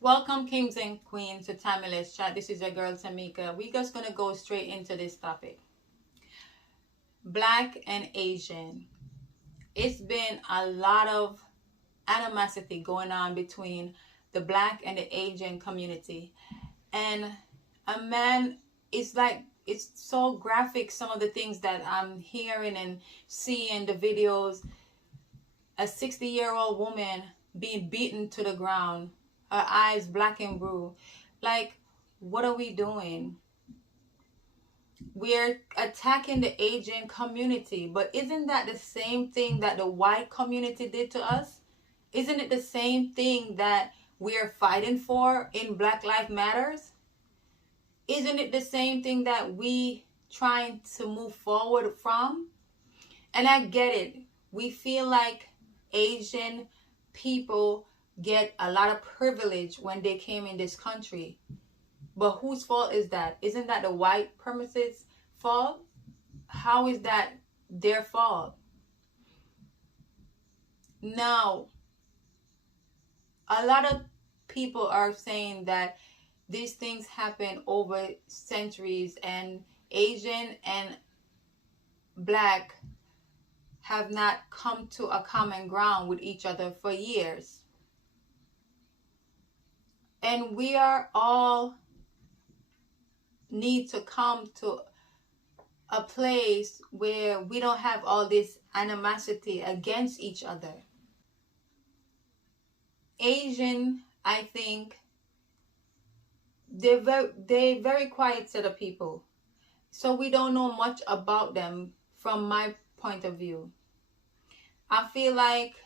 Welcome, kings and queens, to Timeless Chat. This is your girl Tamika. We're just gonna go straight into this topic. Black and Asian. It's been a lot of animosity going on between the black and the Asian community. And a man, it's so graphic, some of the things that I'm hearing and seeing the videos. A 60-year-old woman being beaten to the ground, her eyes black and blue. Like, what are we doing? We're attacking the Asian community, but isn't that the same thing that the white community did to us? Isn't it the same thing that we're fighting for in Black Lives Matters? Isn't it the same thing that we trying to move forward from? And I get it. We feel like Asian people get a lot of privilege when they came in this country. But whose fault is that? Isn't that the white premises fault? How is that their fault? Now, a lot of people are saying that these things happen over centuries and Asian and black have not come to a common ground with each other for years. And we are all need to come to a place where we don't have all this animosity against each other. Asian, I think, they're very quiet set of people. So we don't know much about them from my point of view. I feel like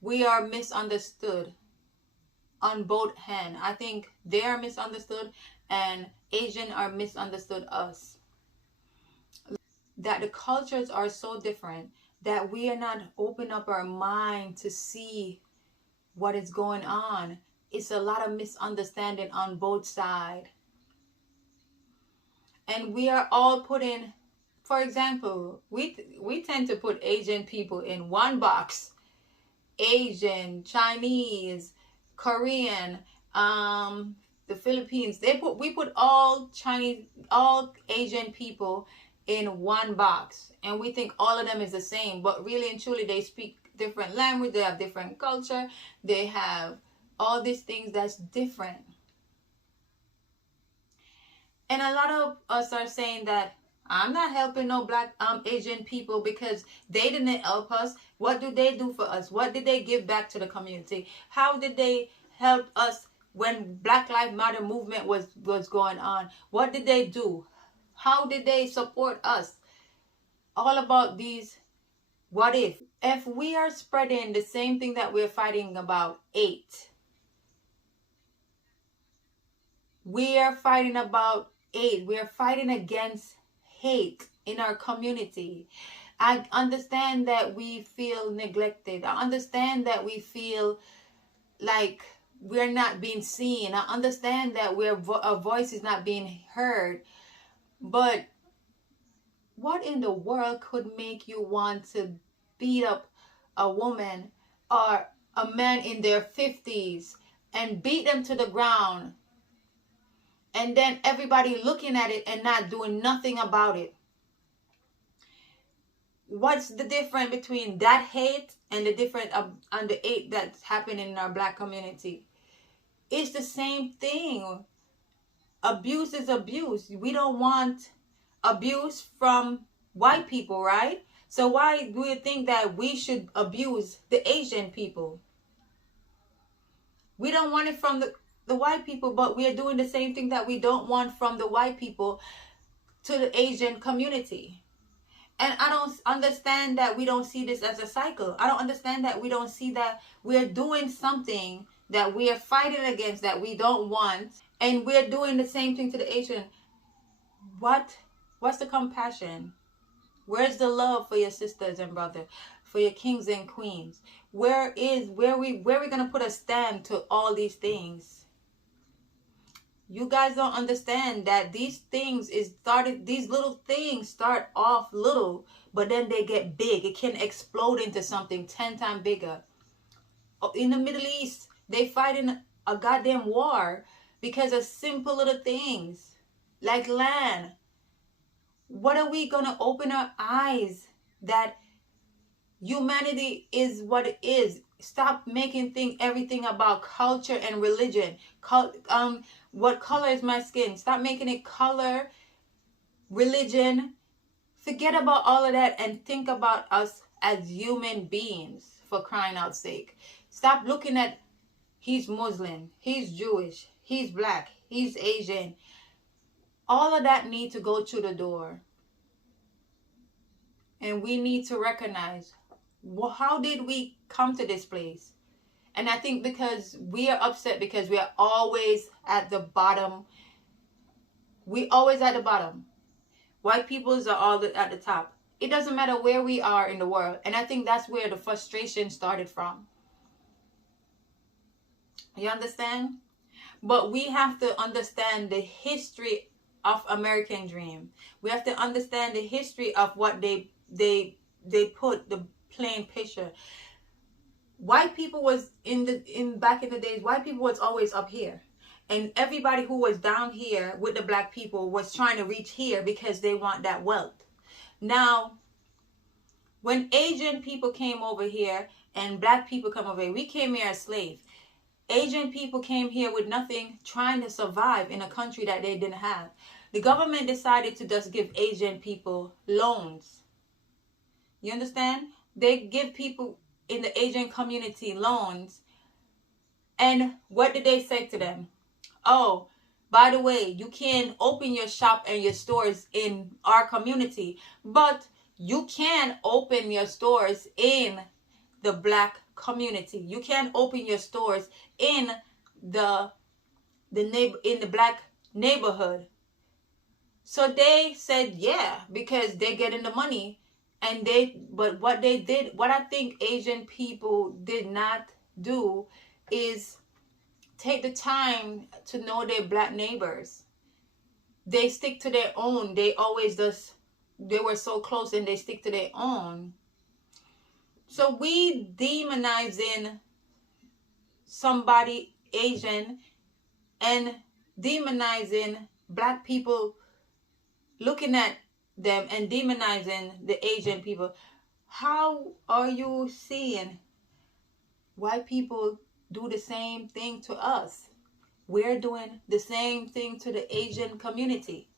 we are misunderstood on both hands. I think they are misunderstood and Asian are misunderstood us. That the cultures are so different that we are not open up our mind to see what is going on. It's a lot of misunderstanding on both sides. And we are all putting, for example, we tend to put Asian people in one box. Asian, Chinese, Korean, the Philippines. We put all Asian people in one box, and we think all of them is the same. But really and truly, they speak different language. They have different culture. They have all these things that's different. And a lot of us are saying that I'm not helping no black Asian people because they didn't help us. What do they do for us? What did they give back to the community? How did they help us when Black Lives Matter movement was going on? What did they do? How did they support us? All about these what if we are spreading the same thing that we're fighting about hate. We are fighting about hate. We are fighting against hate in our community. I understand that we feel neglected. I understand that we feel like we're not being seen. I understand that our voice is not being heard. But what in the world could make you want to beat up a woman or a man in their 50s and beat them to the ground, and then everybody looking at it and not doing nothing about it? What's the difference between that hate and the difference and the hate that's happening in our black community? It's the same thing. Abuse is abuse. We don't want abuse from white people, right? So why do you think that we should abuse the Asian people? We don't want it from the white people, but we are doing the same thing that we don't want from the white people to the Asian community. And I don't understand that we don't see this as a cycle. I don't understand that we don't see that we're doing something that we are fighting against that we don't want, and we're doing the same thing to the Asian. What's the compassion? Where's the love for your sisters and brothers, for your kings and queens? Where we gonna put a stand to all these things? You guys don't understand that these little things start off little, but then they get big. It can explode into something 10 times bigger. In the Middle East, they fighting a goddamn war because of simple little things like land. What are we gonna open our eyes that humanity is what it is? Stop making everything about culture and religion. What color is my skin? Stop making it color, religion. Forget about all of that and think about us as human beings, for crying out sake. Stop looking at he's Muslim, he's Jewish, he's black, he's Asian. All of that need to go through the door. And we need to recognize, how did we come to this place? And I think because we are upset because we are always at the bottom. We always at the bottom. White peoples are all at the top. It doesn't matter where we are in the world. And I think that's where the frustration started from. You understand? But we have to understand the history of American dream. We have to understand the history of what they put, the plain picture. White people was back in the days, white people was always up here. And everybody who was down here with the black people was trying to reach here because they want that wealth. Now, when Asian people came over here and black people come over here, we came here as slaves. Asian people came here with nothing, trying to survive in a country that they didn't have. The government decided to just give Asian people loans. You understand? They give people in the Asian community loans. And what did they say to them? Oh, by the way, you can open your shop and your stores in our community, but you can open your stores in the black community. You can open your stores in the black neighborhood. So they said yeah, because they're getting the money. But what they did, what I think Asian people did not do is take the time to know their black neighbors. They stick to their own. They were so close and they stick to their own. So we demonizing somebody Asian and demonizing black people, looking at them and demonizing the Asian people. How are you seeing white people do the same thing to us? We're doing the same thing to the Asian community.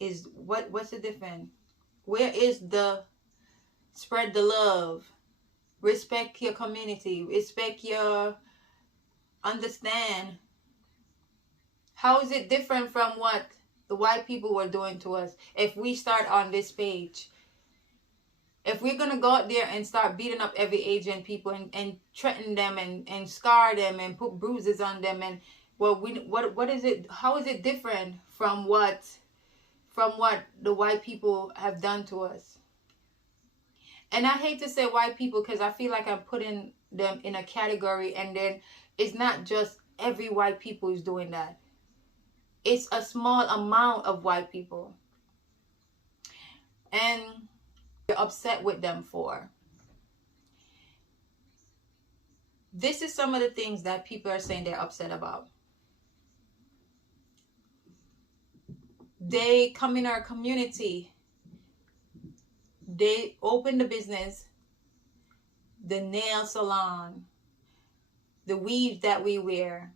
What's the difference? Where is the spread the love, respect your community, respect your understand? How is it different from what the white people were doing to us? If we start on this page, if we're going to go out there and start beating up every Asian people and threaten them and scar them and put bruises on them, and what is it? How is it different from what the white people have done to us? And I hate to say white people because I feel like I'm putting them in a category, and then it's not just every white people is doing that. It's a small amount of white people. And you're upset with them for. This is some of the things that people are saying they're upset about. They come in our community. They open the business, the nail salon, the weave that we wear,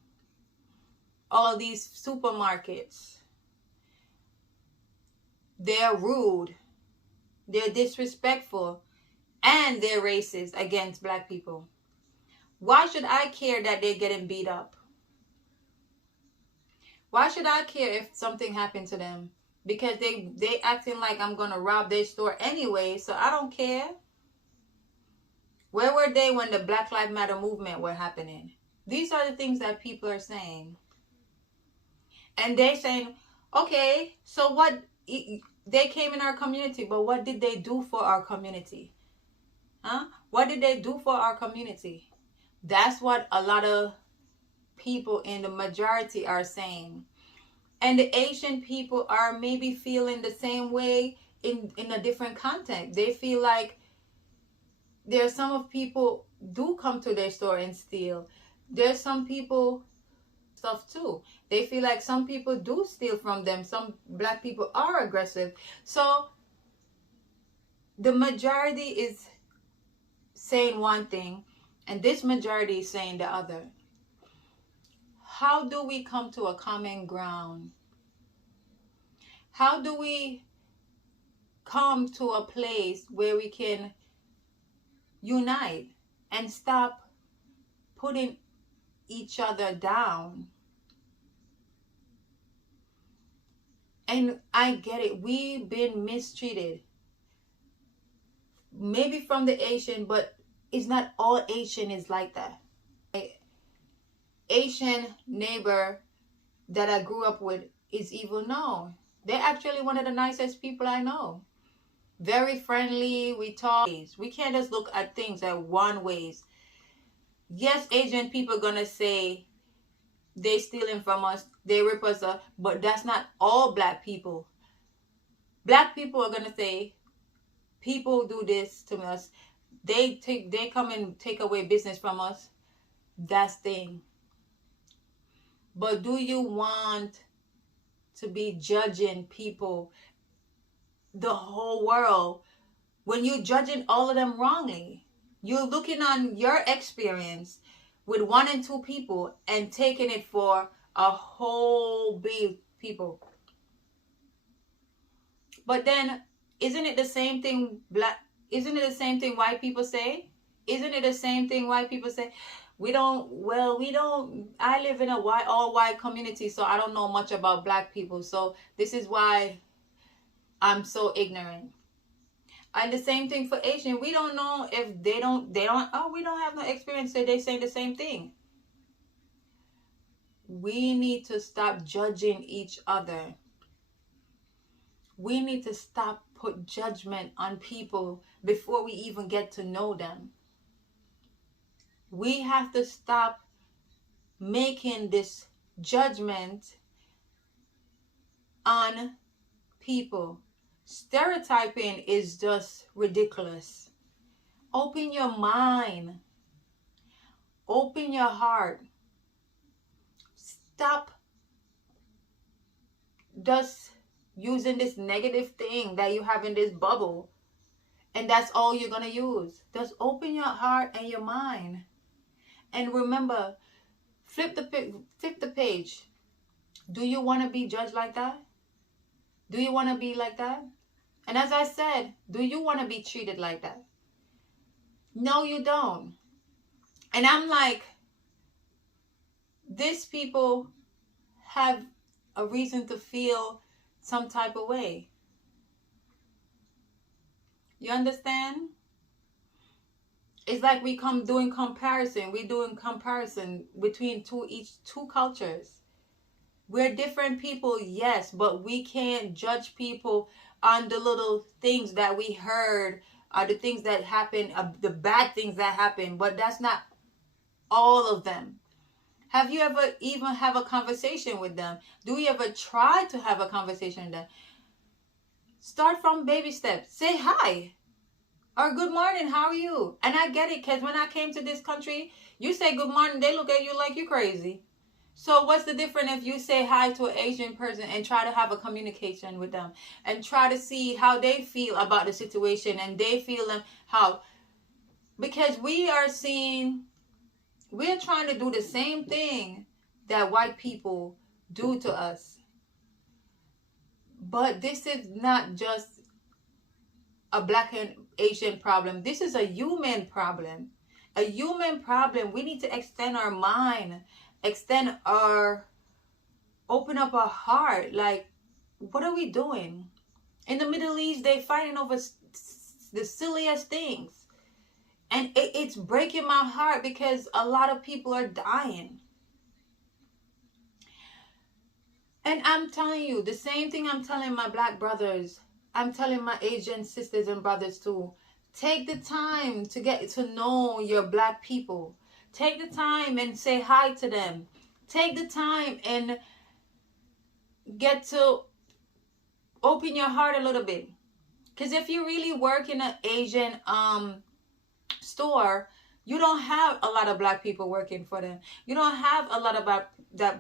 all these supermarkets. They're rude. They're disrespectful, and they're racist against black people. Why should I care that they're getting beat up? Why should I care if something happened to them? Because they acting like I'm going to rob their store anyway, so I don't care. Where were they when the Black Lives Matter movement were happening? These are the things that people are saying. And they're saying, okay, so what? They came in our community, but what did they do for our community? Huh? What did they do for our community? That's what a lot of people in the majority are saying. And the Asian people are maybe feeling the same way in a different context. They feel like there are some of people do come to their store and steal. there's some people stuff too. They feel like some people do steal from them. Some black people are aggressive. So the majority is saying one thing and this majority is saying the other. How do we come to a common ground? How do we come to a place where we can unite and stop putting each other down? And I get it. We've been mistreated. Maybe from the Asian, but it's not all Asian is like that. Asian neighbor that I grew up with is evil? No. They're actually one of the nicest people I know. Very friendly. We talk. We can't just look at things at one ways. Yes, Asian people are gonna say they stealing from us, they rip us up, but that's not all black people. Black people are gonna say people do this to us. They come and take away business from us. That's thing. But do you want to be judging people, the whole world, when you're judging all of them wrongly? You're looking on your experience with 1 and 2 people and taking it for a whole big people. But then, isn't it the same thing isn't it the same thing white people say? Isn't it the same thing white people say? I live in a all white community, so I don't know much about black people. So this is why I'm so ignorant. And the same thing for Asian. We don't know if we don't have no experience, so they say the same thing. We need to stop judging each other. We need to stop put judgment on people before we even get to know them. We have to stop making this judgment on people. Stereotyping is just ridiculous. Open your mind. Open your heart. Stop just using this negative thing that you have in this bubble, and that's all you're gonna use. Just open your heart and your mind, and remember, flip the page. Do you want to be judged like that? Do you want to be like that? And as I said, do you want to be treated like that? No, you don't. And I'm like, these people have a reason to feel some type of way. You understand? It's like we doing comparison. We're doing comparison between two cultures. We're different people, yes, but we can't judge people on the little things that we heard, or the things that happen, the bad things that happen. But that's not all of them. Have you ever even have a conversation with them? Do you ever try to have a conversation with them? Start from baby steps. Say hi or good morning, how are you? And I get it, because when I came to this country, you say good morning, they look at you like you're crazy. So what's the difference if you say hi to an Asian person and try to have a communication with them and try to see how they feel about the situation, and they feel them how? Because we're trying to do the same thing that white people do to us. But this is not just a black and Asian problem. This is a human problem. A human problem. We need to extend our mind, open up our heart. Like, what are we doing? In the Middle East, they're fighting over the silliest things. And it's breaking my heart, because a lot of people are dying. And I'm telling you, the same thing I'm telling my black brothers, I'm telling my Asian sisters and brothers too. Take the time to get to know your black people. Take the time and say hi to them. Take the time and get to open your heart a little bit. Because if you really work in an Asian store, You don't have a lot of black people working for them. You don't have a lot of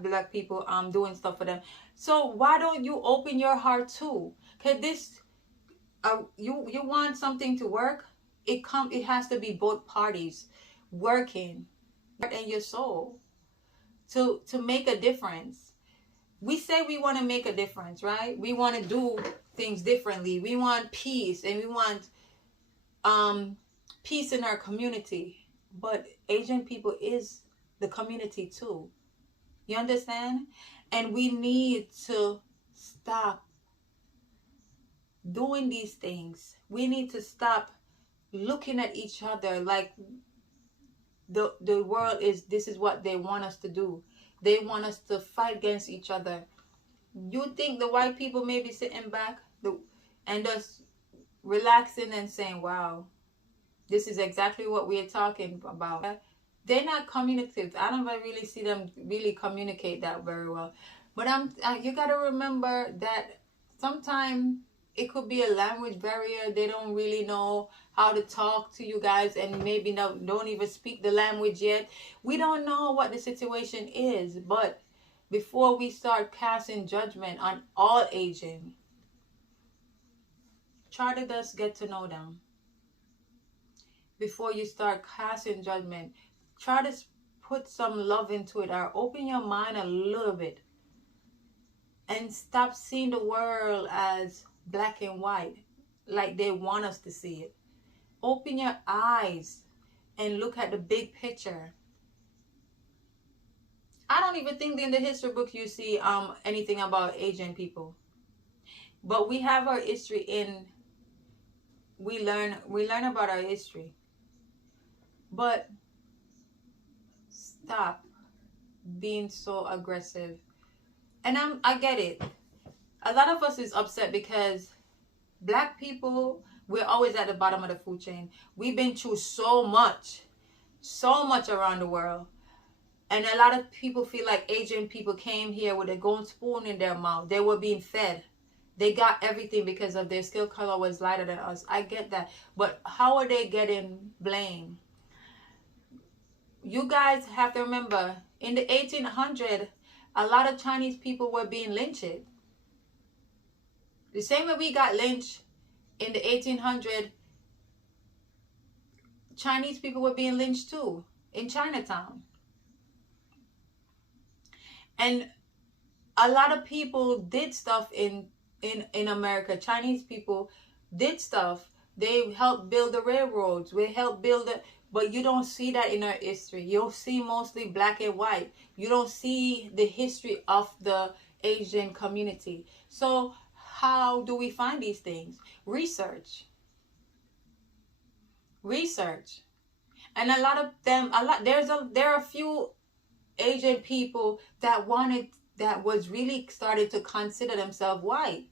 black people doing stuff for them. So why don't you open your heart too? Cause this you want something to work, it has to be both parties working, and your soul to make a difference. We say we want to make a difference, right? We want to do things differently. We want peace, and we want peace in our community. But Asian people is the community too. You understand? And we need to stop doing these things. We need to stop looking at each other like the world is, this is what they want us to do. They want us to fight against each other. You think the white people may be sitting back and just relaxing and saying, wow, this is exactly what we're talking about. They're not communicative. I don't really see them really communicate that very well. But you got to remember that sometimes it could be a language barrier. They don't really know how to talk to you guys, and maybe don't even speak the language yet. We don't know what the situation is. But before we start casting judgment on all Asian, try to just get to know them. Before you start casting judgment, try to put some love into it, or open your mind a little bit and stop seeing the world as black and white like they want us to see it. Open your eyes and look at the big picture. I don't even think in the history book you see anything about Asian people. But we have our history we learn about our history. But stop being so aggressive. And I get it. A lot of us is upset because black people, we're always at the bottom of the food chain. We've been through so much around the world. And a lot of people feel like Asian people came here with a golden spoon in their mouth. They were being fed. They got everything because of their skin color was lighter than us. I get that. But how are they getting blamed? You guys have to remember, in the 1800s, a lot of Chinese people were being lynched. The same way we got lynched in the 1800s, Chinese people were being lynched too in Chinatown. And a lot of people did stuff in America. Chinese people did stuff. They helped build the railroads. We helped build it. But you don't see that in our history. You'll see mostly black and white. You don't see the history of the Asian community. So how do we find these things? Research. And a lot of them, there are a few Asian people that was really started to consider themselves white.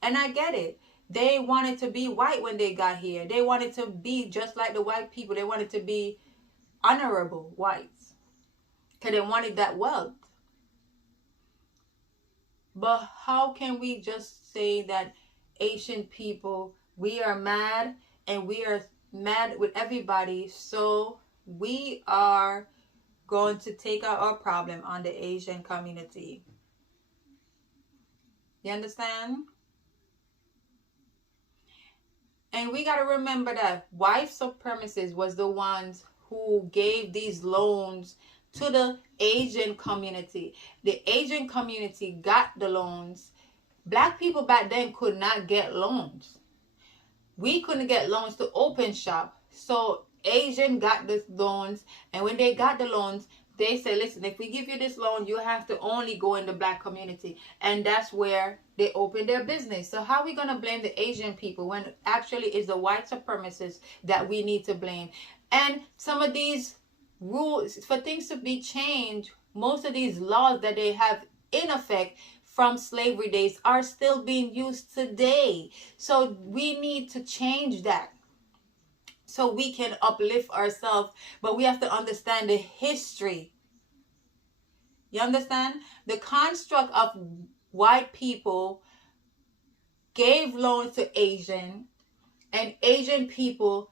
And I get it. They wanted to be white when they got here. They wanted to be just like the white people. They wanted to be honorable whites because they wanted that wealth. But how can we just say that Asian people, we are mad and we are mad with everybody, so we are going to take out our problem on the Asian community? You understand? And we got to remember that white supremacists was the ones who gave these loans to the Asian community. The Asian community got the loans. Black people back then could not get loans. We couldn't get loans to open shop. So Asian got the loans. And when they got the loans, they said, listen, if we give you this loan, you have to only go in the black community. And that's where they opened their business. So how are we going to blame the Asian people when actually it's the white supremacists that we need to blame? And some of these rules, for things to be changed, most of these laws that they have in effect from slavery days are still being used today. So we need to change that so we can uplift ourselves. But we have to understand the history. You understand? The construct of white people gave loans to Asian, and Asian people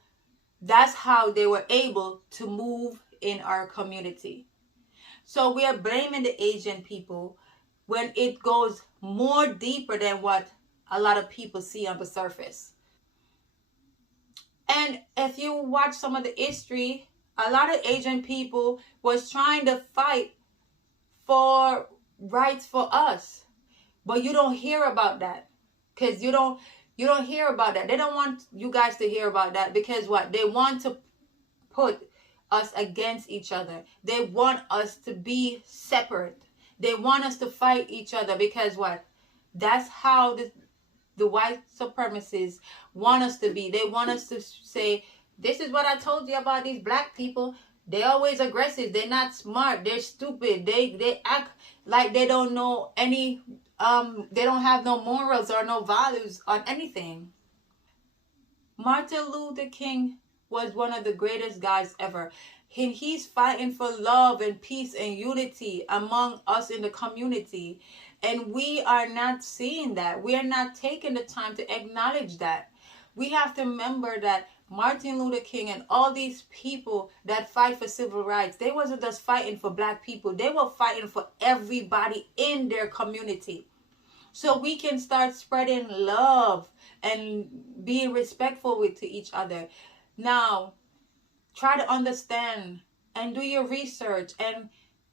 That's how they were able to move in our community. So we are blaming the Asian people when it goes more deeper than what a lot of people see on the surface. And if you watch some of the history, a lot of Asian people was trying to fight for rights for us. But you don't hear about that. Because you don't hear about that. They don't want you guys to hear about that, because what? They want to put us against each other. They want us to be separate. They want us to fight each other, because what? That's how the white supremacists want us to be. They want us to say, this is what I told you about these black people. They're always aggressive. They're not smart. They're stupid. They act like they don't know any they don't have no morals or no values on anything. Martin Luther King was one of the greatest guys ever. He's fighting for love and peace and unity among us in the community. And we are not seeing that. We are not taking the time to acknowledge that. We have to remember that Martin Luther King and all these people that fight for civil rights, they wasn't just fighting for black people. They were fighting for everybody in their community. So we can start spreading love and being respectful to each other. Now, try to understand and do your research and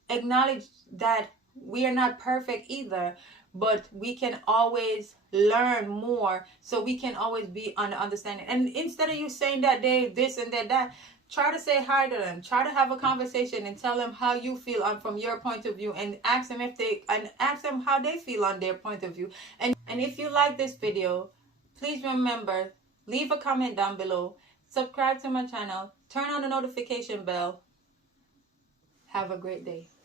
acknowledge that we are not perfect either, but we can always learn more, so we can always be on the understanding. And instead of you saying that they this and that, try to say hi to them. Try to have a conversation and tell them how you feel from your point of view, and ask them how they feel on their point of view. And if you like this video, please remember, leave a comment down below, subscribe to my channel, turn on the notification bell. Have a great day.